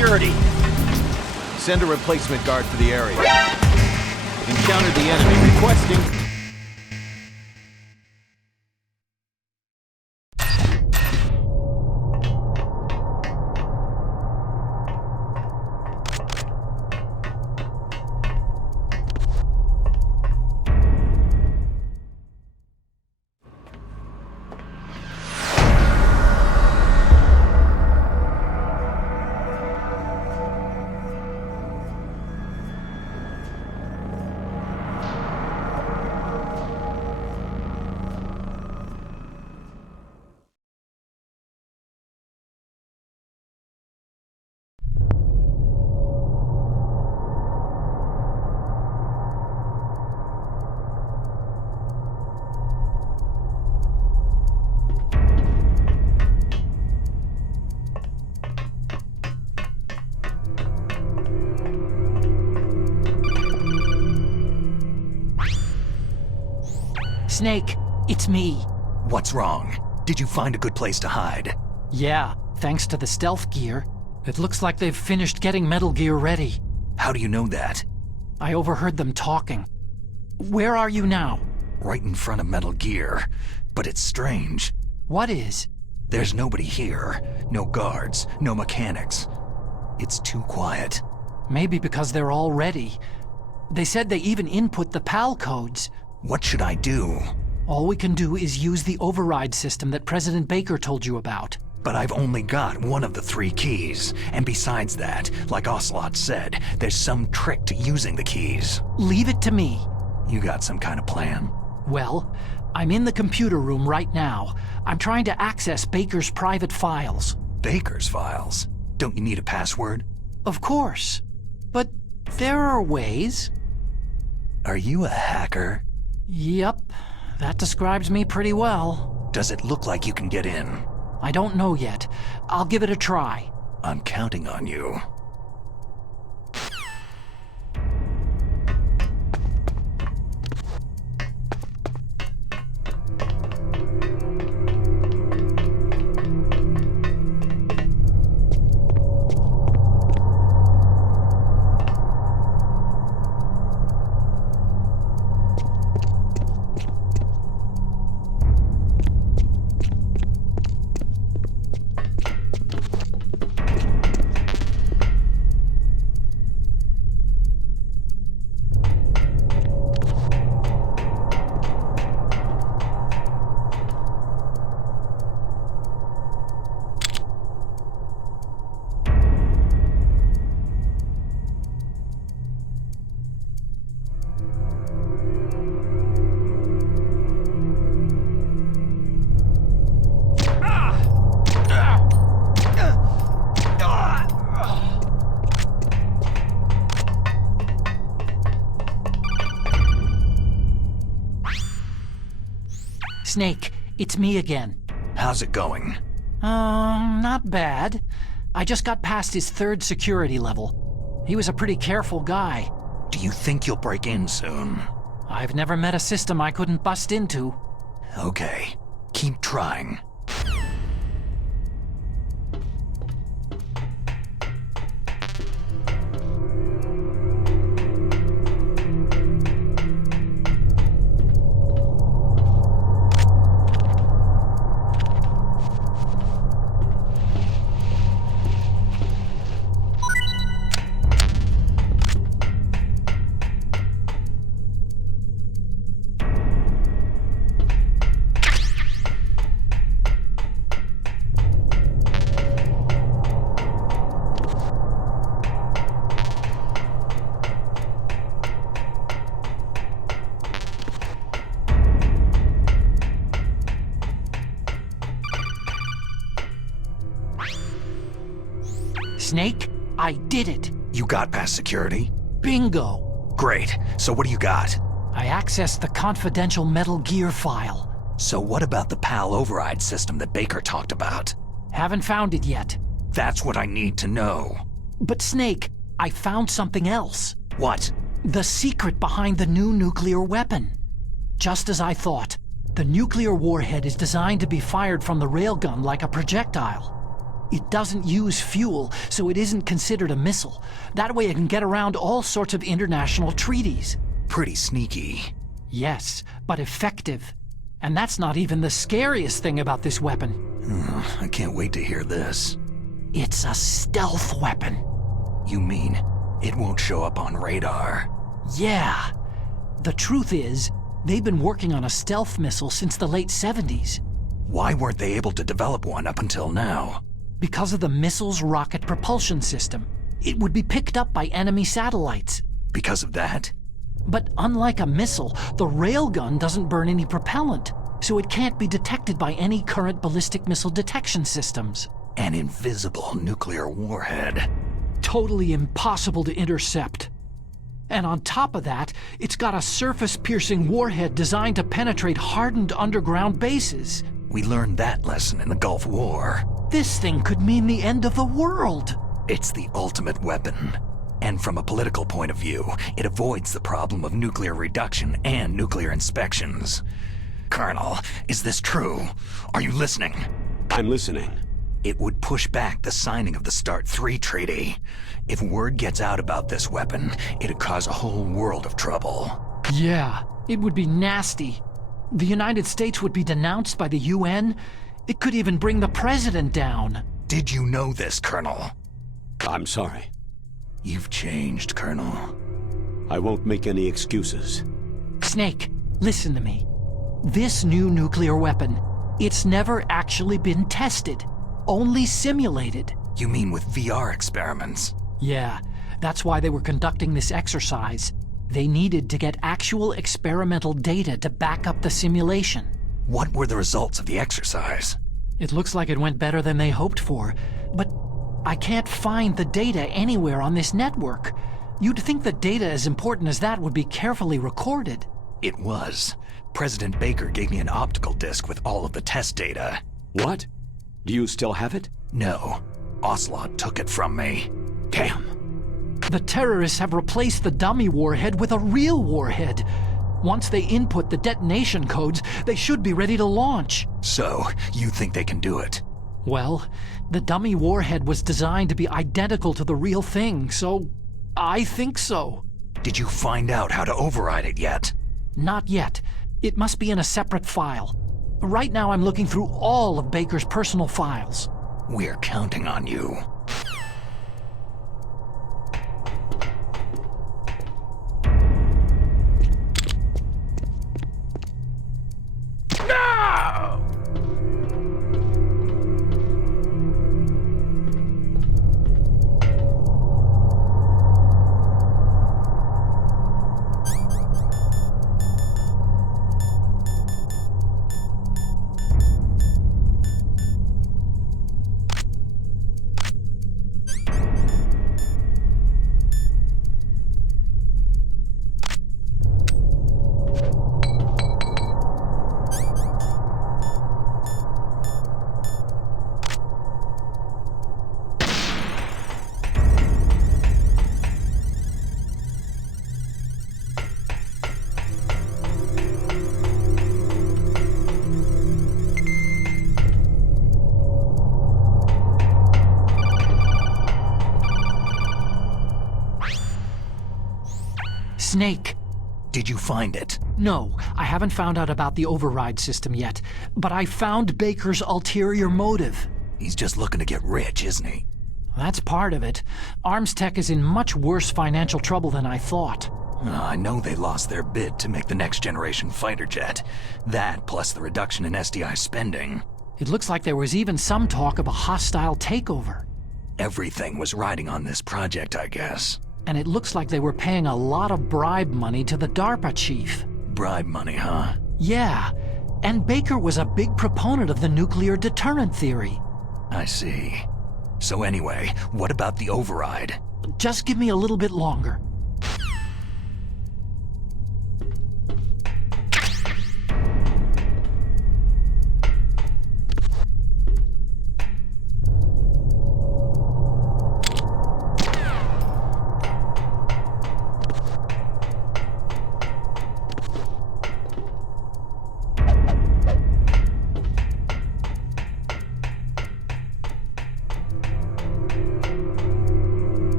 security. Send a replacement guard for the area. Encountered the enemy. Requesting... Snake, it's me. What's wrong? Did you find a good place to hide? Yeah, thanks to the stealth gear. It looks like they've finished getting Metal Gear ready. How do you know that? I overheard them talking. Where are you now? Right in front of Metal Gear. But it's strange. What is? There's nobody here. No guards, no mechanics. It's too quiet. Maybe because they're all ready. They said they even input the PAL codes. What should I do? All we can do is use the override system that President Baker told you about. But I've only got one of the 3 keys. And besides that, like Ocelot said, there's some trick to using the keys. Leave it to me. You got some kind of plan? Well, I'm in the computer room right now. I'm trying to access Baker's private files. Baker's files? Don't you need a password? Of course. But there are ways. Are you a hacker? Yep, that describes me pretty well. Does it look like you can get in? I don't know yet. I'll give it a try. I'm counting on you. Snake, it's me again. How's it going? Not bad. I just got past his 3rd security level. He was a pretty careful guy. Do you think you'll break in soon? I've never met a system I couldn't bust into. Okay, keep trying. Snake, I did it. You got past security? Bingo. Great. So what do you got? I accessed the confidential Metal Gear file. So what about the PAL override system that Baker talked about? Haven't found it yet. That's what I need to know. But Snake, I found something else. What? The secret behind the new nuclear weapon. Just as I thought, the nuclear warhead is designed to be fired from the railgun like a projectile. It doesn't use fuel, so it isn't considered a missile. That way it can get around all sorts of international treaties. Pretty sneaky. Yes, but effective. And that's not even the scariest thing about this weapon. I can't wait to hear this. It's a stealth weapon. You mean it won't show up on radar? Yeah. The truth is, they've been working on a stealth missile since the late 70s. Why weren't they able to develop one up until now? Because of the missile's rocket propulsion system. It would be picked up by enemy satellites. Because of that? But unlike a missile, the railgun doesn't burn any propellant, so it can't be detected by any current ballistic missile detection systems. An invisible nuclear warhead. Totally impossible to intercept. And on top of that, it's got a surface-piercing warhead designed to penetrate hardened underground bases. We learned that lesson in the Gulf War. This thing could mean the end of the world. It's the ultimate weapon. And from a political point of view, it avoids the problem of nuclear reduction and nuclear inspections. Colonel, is this true? Are you listening? I'm listening. It would push back the signing of the START III treaty. If word gets out about this weapon, it'd cause a whole world of trouble. Yeah, it would be nasty. The United States would be denounced by the UN. It could even bring the president down. Did you know this, Colonel? I'm sorry. You've changed, Colonel. I won't make any excuses. Snake, listen to me. This new nuclear weapon, it's never actually been tested. Only simulated. You mean with VR experiments? Yeah, that's why they were conducting this exercise. They needed to get actual experimental data to back up the simulation. What were the results of the exercise? It looks like it went better than they hoped for, but I can't find the data anywhere on this network. You'd think the data as important as that would be carefully recorded. It was. President Baker gave me an optical disc with all of the test data. What? Do you still have it? No. Ocelot took it from me. Damn. The terrorists have replaced the dummy warhead with a real warhead. Once they input the detonation codes, they should be ready to launch. So, you think they can do it? Well, the dummy warhead was designed to be identical to the real thing, so I think so. Did you find out how to override it yet? Not yet. It must be in a separate file. Right now I'm looking through all of Baker's personal files. We're counting on you. Snake. Did you find it? No, I haven't found out about the override system yet, but I found Baker's ulterior motive. He's just looking to get rich, isn't he? That's part of it. Armstech is in much worse financial trouble than I thought. I know they lost their bid to make the next generation fighter jet. That, plus the reduction in SDI spending. It looks like there was even some talk of a hostile takeover. Everything was riding on this project, I guess. And it looks like they were paying a lot of bribe money to the DARPA chief. Bribe money, huh? Yeah, and Baker was a big proponent of the nuclear deterrent theory. I see. So anyway, what about the override? Just give me a little bit longer.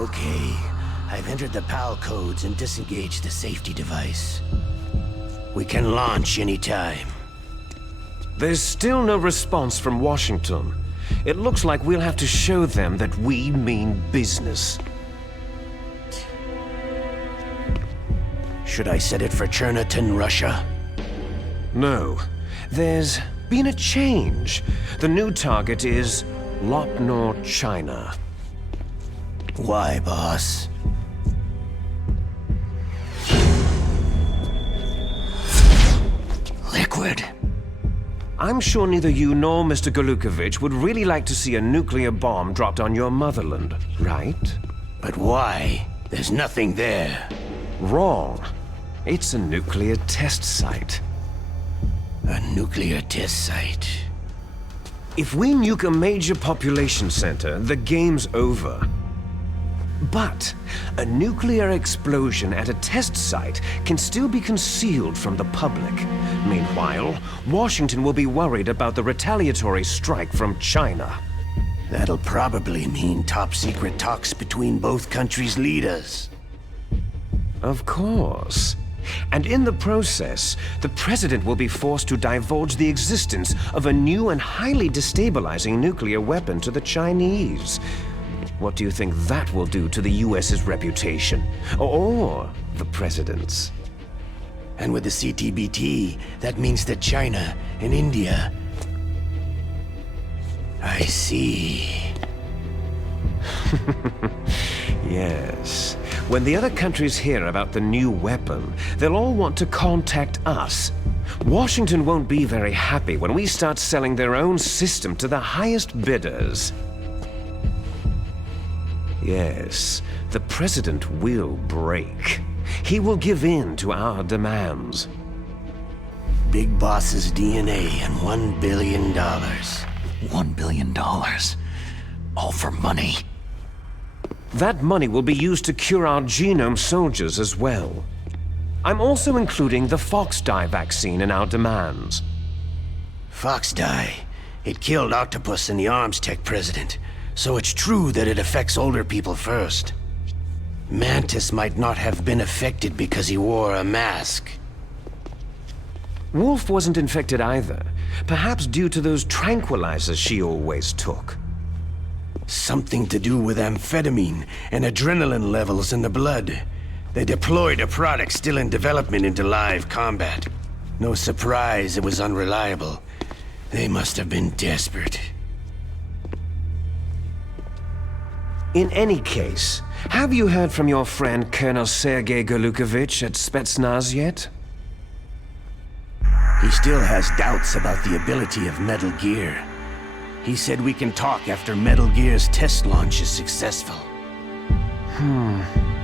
Okay, I've entered the PAL codes and disengaged the safety device. We can launch anytime. There's still no response from Washington. It looks like we'll have to show them that we mean business. Should I set it for Cherniton, Russia? No. There's been a change. The new target is Lopnor, China. Why, boss? Liquid. I'm sure neither you nor Mr. Golukovich would really like to see a nuclear bomb dropped on your motherland, right? But why? There's nothing there. Wrong. It's a nuclear test site. A nuclear test site. If we nuke a major population center, the game's over. But a nuclear explosion at a test site can still be concealed from the public. Meanwhile, Washington will be worried about the retaliatory strike from China. That'll probably mean top-secret talks between both countries' leaders. Of course. And in the process, the president will be forced to divulge the existence of a new and highly destabilizing nuclear weapon to the Chinese. What do you think that will do to the US's reputation? Or the president's? And with the CTBT, that means that China and India... I see. Yes. When the other countries hear about the new weapon, they'll all want to contact us. Washington won't be very happy when we start selling their own system to the highest bidders. Yes, the president will break. He will give in to our demands. Big Boss's DNA and $1 billion. $1 billion. All for money. That money will be used to cure our genome soldiers as well. I'm also including the Foxdie vaccine in our demands. Foxdie. It killed Octopus and the Arms Tech president. So it's true that it affects older people first. Mantis might not have been affected because he wore a mask. Wolf wasn't infected either. Perhaps due to those tranquilizers she always took. Something to do with amphetamine and adrenaline levels in the blood. They deployed a product still in development into live combat. No surprise it was unreliable. They must have been desperate. In any case, have you heard from your friend Colonel Sergei Golukovich at Spetsnaz yet? He still has doubts about the ability of Metal Gear. He said we can talk after Metal Gear's test launch is successful.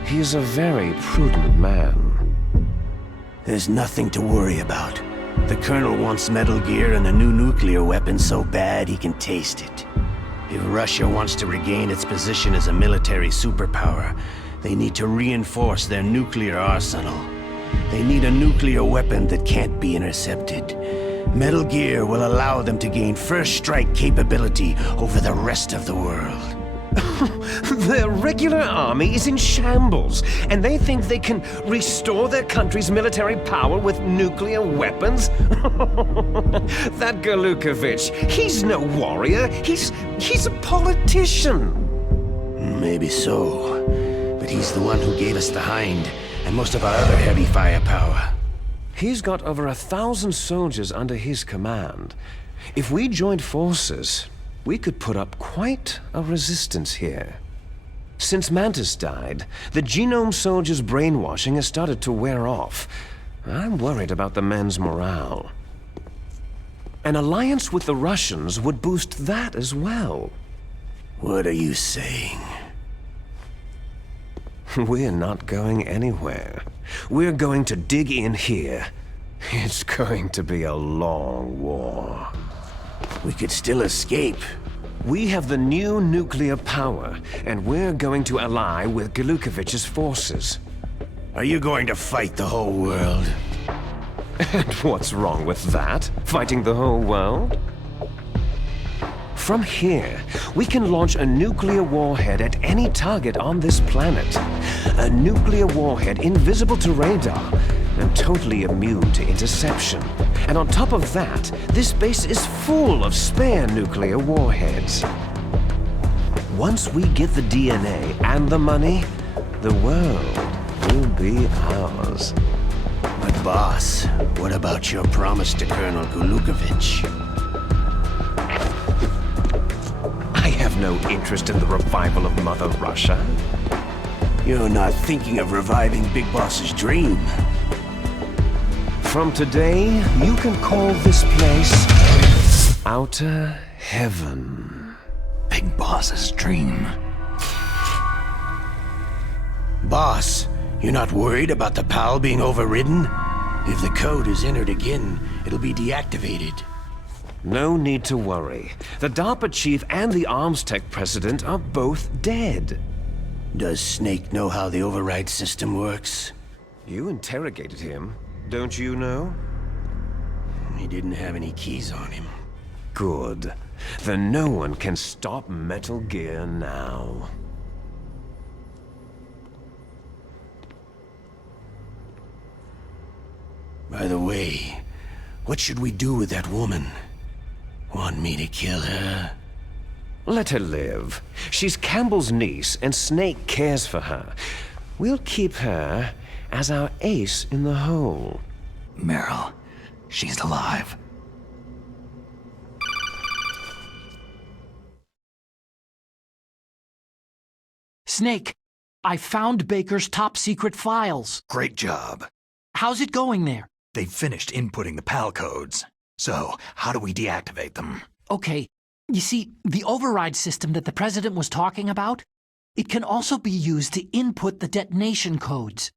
He's a very prudent man. There's nothing to worry about. The Colonel wants Metal Gear and a new nuclear weapon so bad he can taste it. If Russia wants to regain its position as a military superpower, they need to reinforce their nuclear arsenal. They need a nuclear weapon that can't be intercepted. Metal Gear will allow them to gain first strike capability over the rest of the world. Their regular army is in shambles, and they think they can restore their country's military power with nuclear weapons? That Golukovich, he's no warrior. He's a politician. Maybe so, but he's the one who gave us the Hind and most of our other heavy firepower. He's got over 1,000 soldiers under his command. If we joined forces, we could put up quite a resistance here. Since Mantis died, the genome soldiers' brainwashing has started to wear off. I'm worried about the men's morale. An alliance with the Russians would boost that as well. What are you saying? We're not going anywhere. We're going to dig in here. It's going to be a long war. We could still escape. We have the new nuclear power, and we're going to ally with Golukovich's forces. Are you going to fight the whole world? And what's wrong with that? Fighting the whole world? From here, we can launch a nuclear warhead at any target on this planet. A nuclear warhead invisible to radar and totally immune to interception. And on top of that, this base is full of spare nuclear warheads. Once we get the DNA and the money, the world will be ours. But boss, what about your promise to Colonel Gulukovich? I have no interest in the revival of Mother Russia. You're not thinking of reviving Big Boss's dream. From today, you can call this place Outer Heaven. Big Boss's dream. Boss, you're not worried about the PAL being overridden? If the code is entered again, it'll be deactivated. No need to worry. The DARPA chief and the ArmsTech president are both dead. Does Snake know how the override system works? You interrogated him, don't you know? He didn't have any keys on him. Good. Then no one can stop Metal Gear now. By the way, what should we do with that woman? Want me to kill her? Let her live. She's Campbell's niece, and Snake cares for her. We'll keep her as our ace in the hole. Meryl, she's alive. Snake, I found Baker's top secret files. Great job. How's it going there? They've finished inputting the PAL codes. So, how do we deactivate them? Okay, you see, the override system that the President was talking about, it can also be used to input the detonation codes.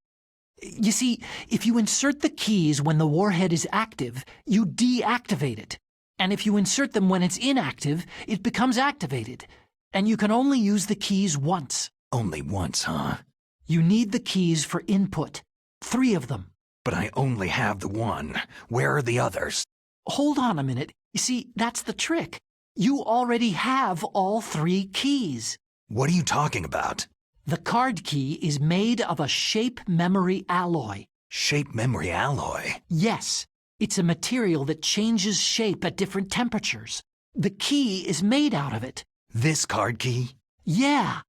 You see, if you insert the keys when the warhead is active, you deactivate it. And if you insert them when it's inactive, it becomes activated. And you can only use the keys once. Only once, huh? You need the keys for input. 3 of them. But I only have the one. Where are the others? Hold on a minute. You see, that's the trick. You already have all 3 keys. What are you talking about? The card key is made of a shape memory alloy. Shape memory alloy? Yes, it's a material that changes shape at different temperatures. The key is made out of it. This card key? Yeah.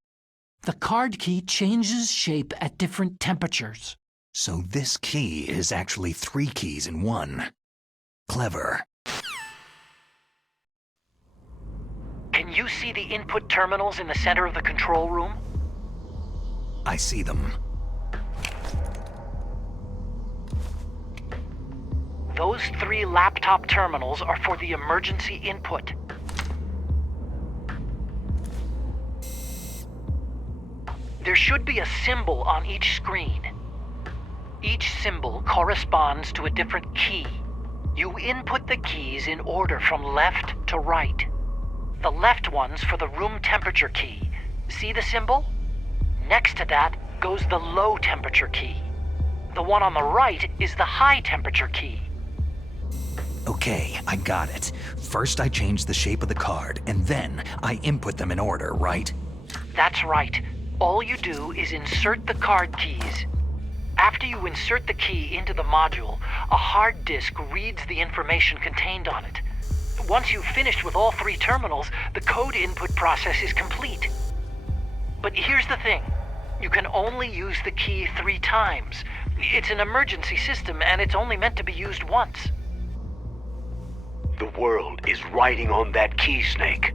The card key changes shape at different temperatures. So this key is actually 3 keys in one. Clever. Can you see the input terminals in the center of the control room? I see them. Those 3 laptop terminals are for the emergency input. There should be a symbol on each screen. Each symbol corresponds to a different key. You input the keys in order from left to right. The left one's for the room temperature key. See the symbol? Next to that goes the low temperature key. The one on the right is the high temperature key. Okay, I got it. First I change the shape of the card, and then I input them in order, right? That's right. All you do is insert the card keys. After you insert the key into the module, a hard disk reads the information contained on it. Once you've finished with all 3 terminals, the code input process is complete. But here's the thing. You can only use the key 3 times. It's an emergency system, and it's only meant to be used once. The world is riding on that key, Snake.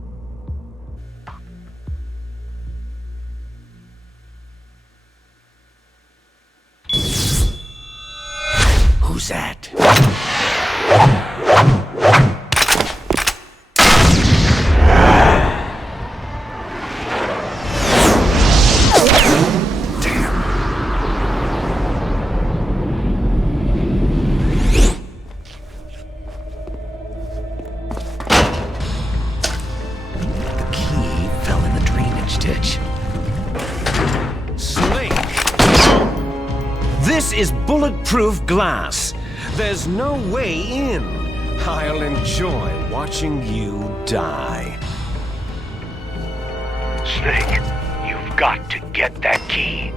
Who's that? The key fell in the drainage ditch. Snake! This is bulletproof glass. There's no way in. I'll enjoy watching you die. Snake. You've got to get that key.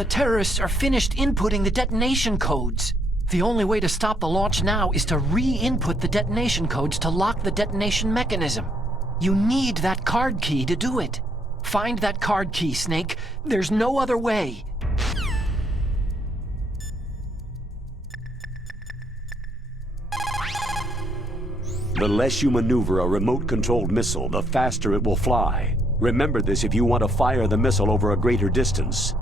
The terrorists are finished inputting the detonation codes. The only way to stop the launch now is to re-input the detonation codes to lock the detonation mechanism. You need that card key to do it. Find that card key, Snake. There's no other way. The less you maneuver a remote-controlled missile, the faster it will fly. Remember this if you want to fire the missile over a greater distance.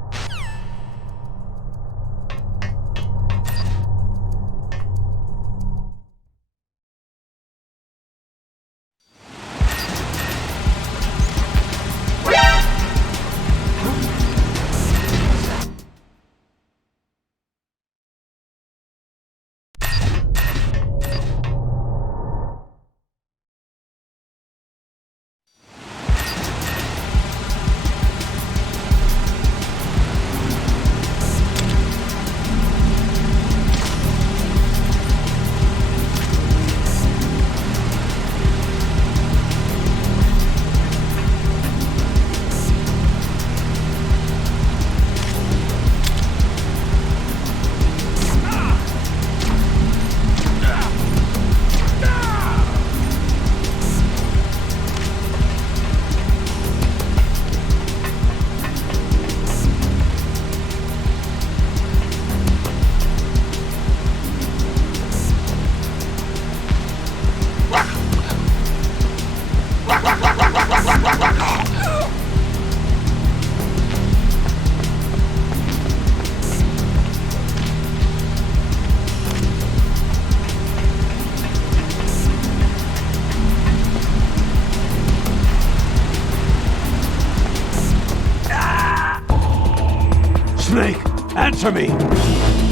Snake, answer me!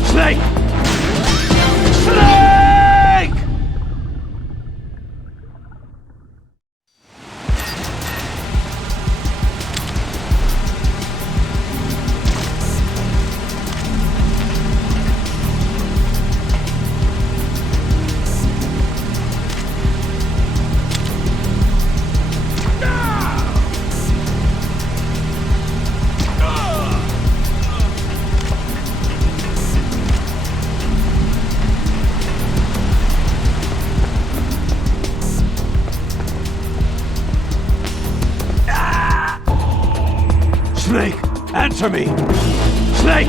Snake! Snake! Snake, answer me! Snake!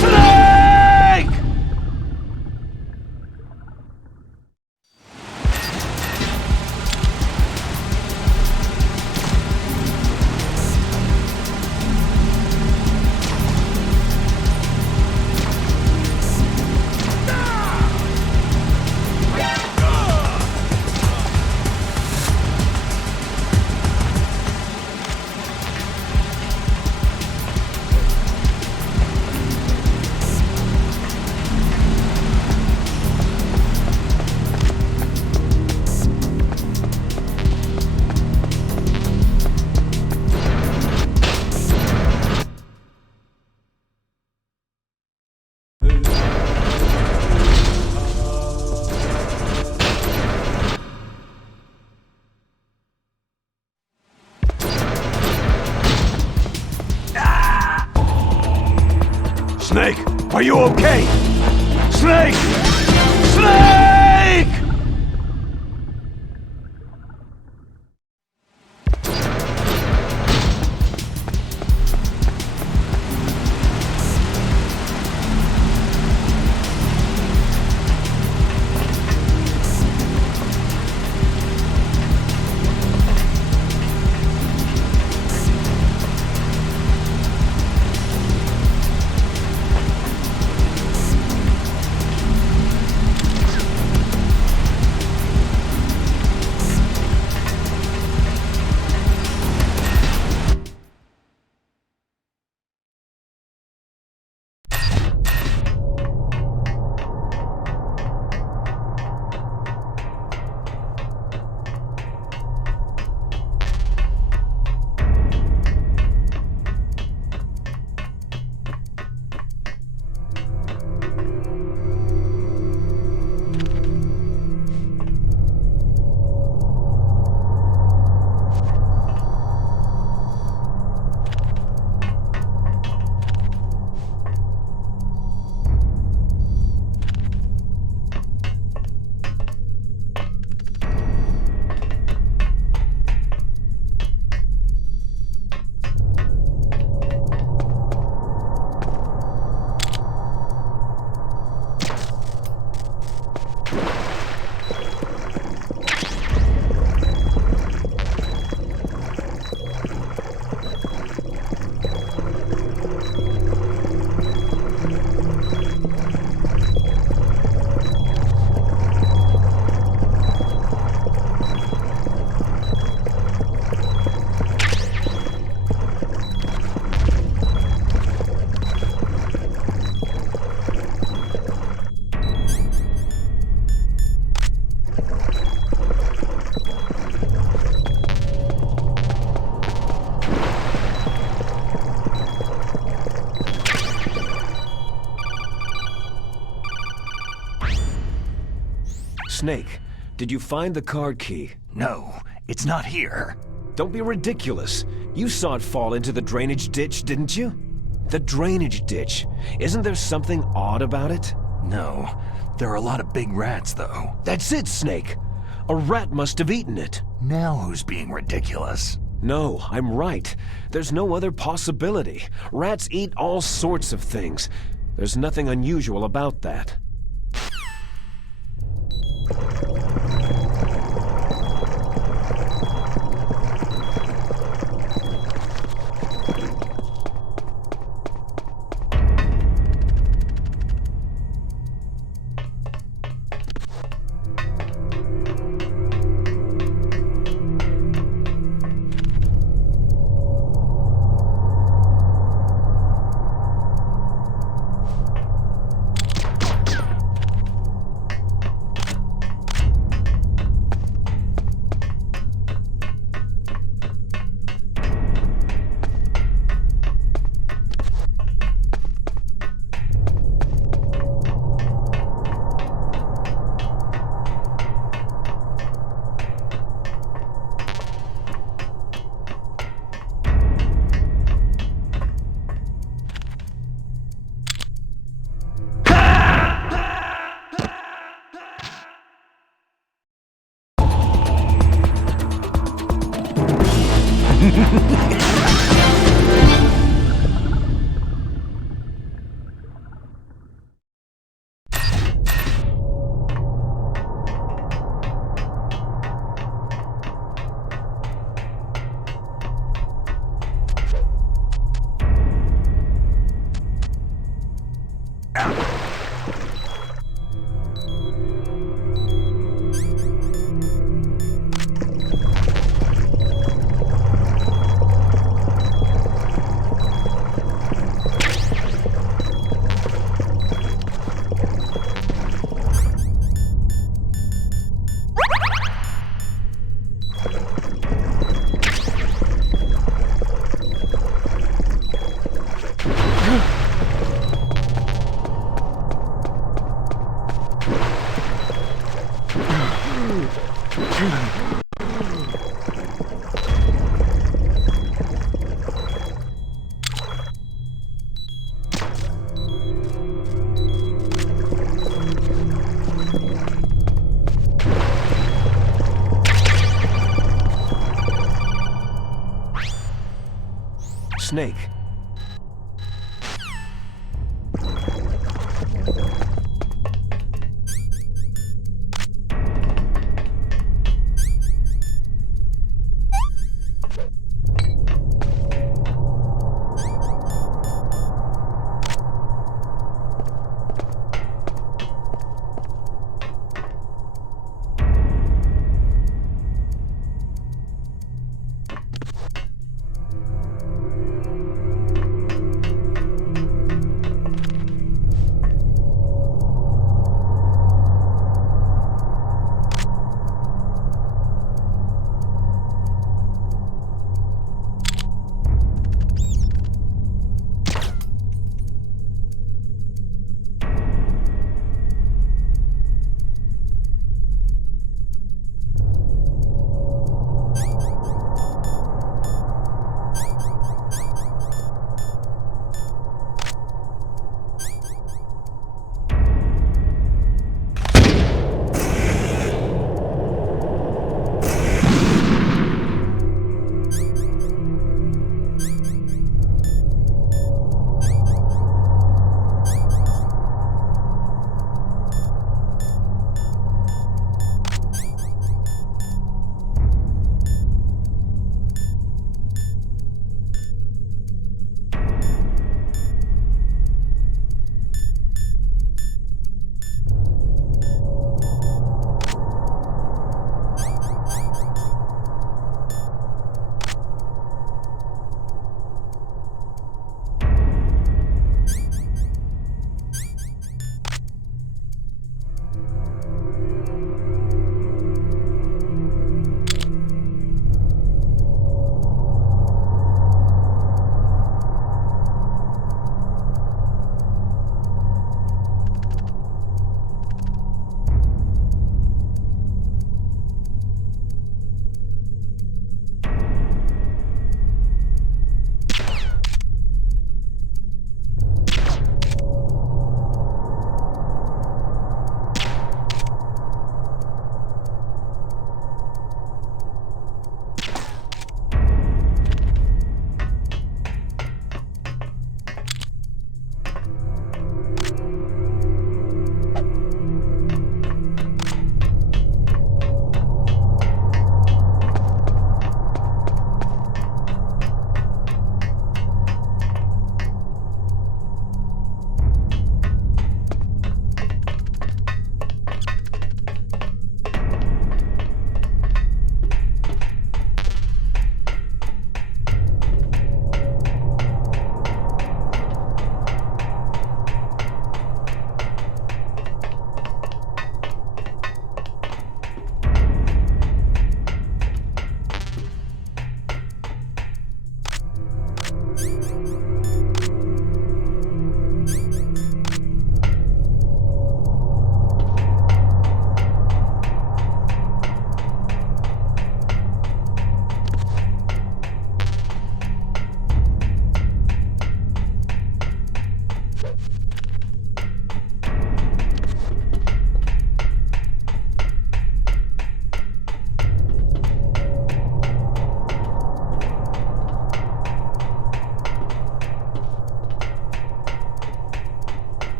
Snake! Snake, are you okay? Snake! Snake! Snake, did you find the card key? No, it's not here. Don't be ridiculous. You saw it fall into the drainage ditch, didn't you? The drainage ditch. Isn't there something odd about it? No, there are a lot of big rats, though. That's it, Snake. A rat must have eaten it. Now who's being ridiculous? No, I'm right. There's no other possibility. Rats eat all sorts of things. There's nothing unusual about that. Snake.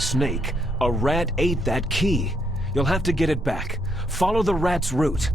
Snake, a rat ate that key. You'll have to get it back. Follow the rat's route.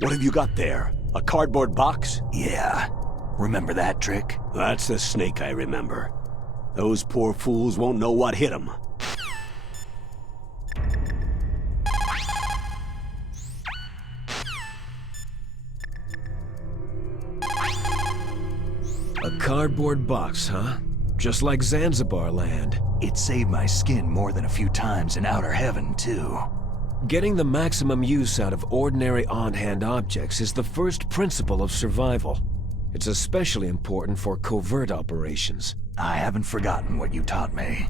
What have you got there? A cardboard box? Yeah. Remember that trick? That's the Snake I remember. Those poor fools won't know what hit them. A cardboard box, huh? Just like Zanzibar land. It saved my skin more than a few times in Outer Heaven, too. Getting the maximum use out of ordinary on-hand objects is the first principle of survival. It's especially important for covert operations. I haven't forgotten what you taught me.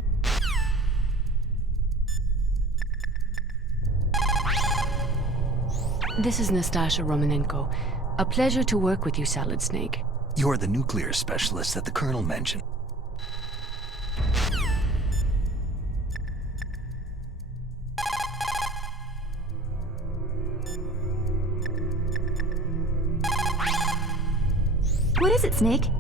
This is Nastasha Romanenko. A pleasure to work with you, Salad Snake. You're the nuclear specialist that the Colonel mentioned. What is it, Snake?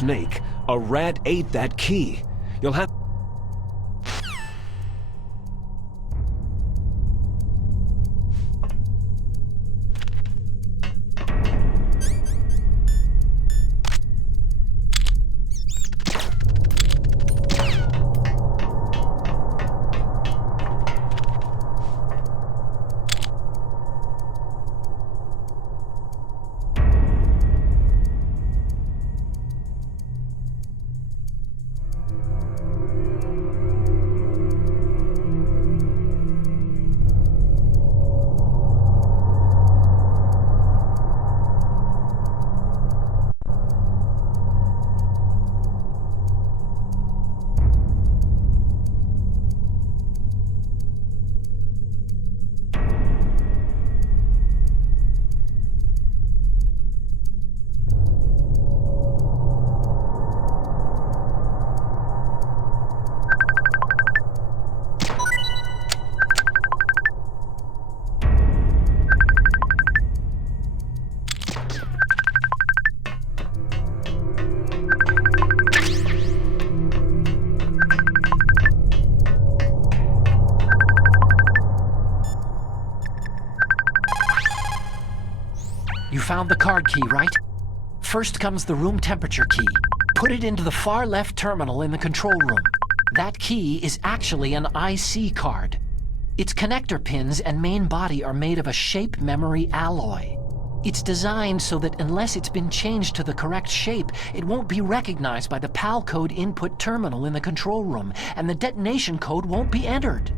Snake, a rat ate that key. You'll have... found the card key, right? First comes the room temperature key. Put it into the far left terminal in the control room. That key is actually an IC card. Its connector pins and main body are made of a shape memory alloy. It's designed so that unless it's been changed to the correct shape, it won't be recognized by the PAL code input terminal in the control room, and the detonation code won't be entered.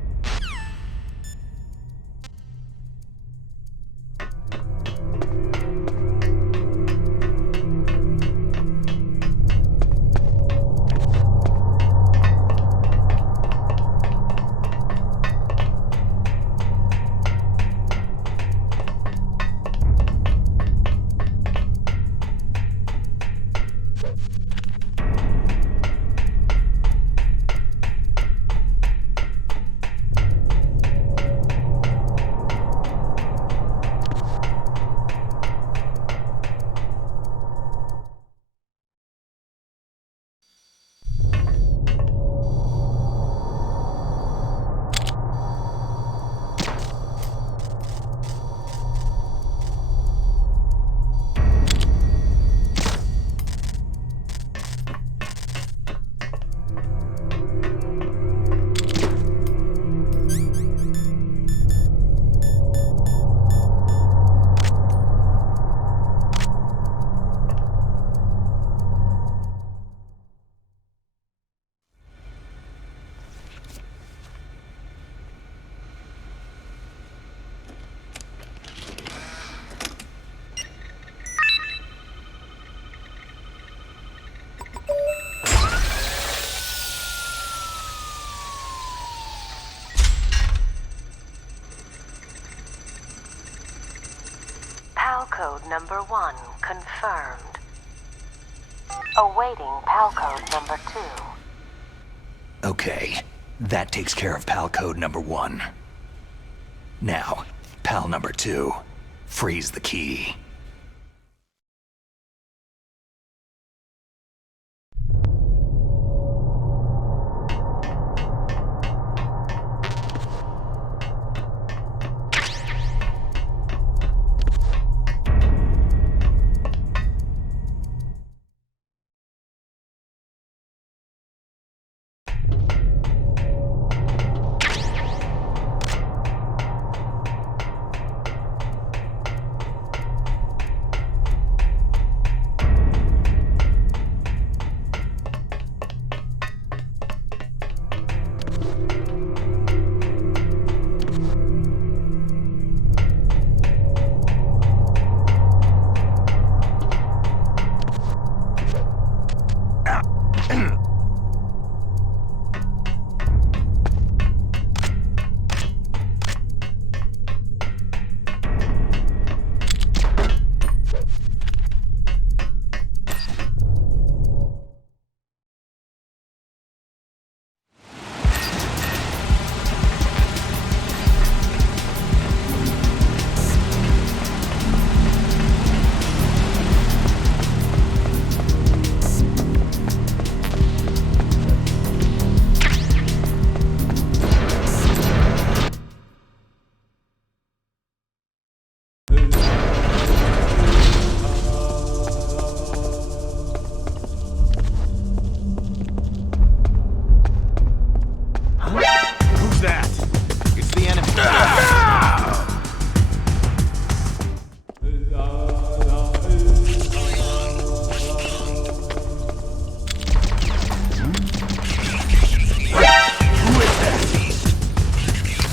PAL code number 1 confirmed. Awaiting PAL code number 2. Okay, that takes care of PAL code number 1. Now, PAL number 2. Freeze the key.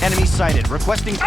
Enemy sighted. Requesting...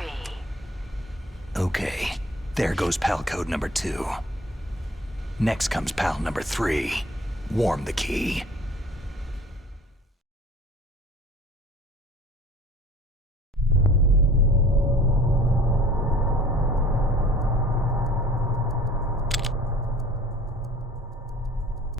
3. Okay, there goes PAL code number 2. Next comes PAL number 3. Warm the key.